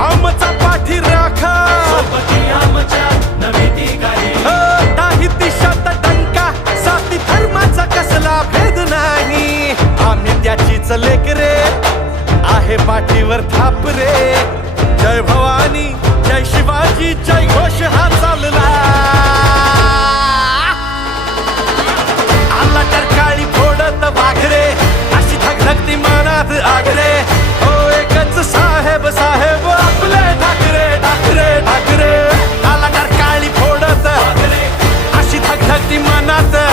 आमचा पाठी राखा. आमच्या नवी काही हो, दिशात टंका साथी धर्माचा कसला भेद नाही. आम्ही त्याचीच लेकरे आहे पाठीवर थाप रे. जय भवानी जय शिवाजी जय घोष हा चालला. आला तर काळी फोडत वाघरे अशी धगधगती मनात आगरे माझ्यासाठी मनात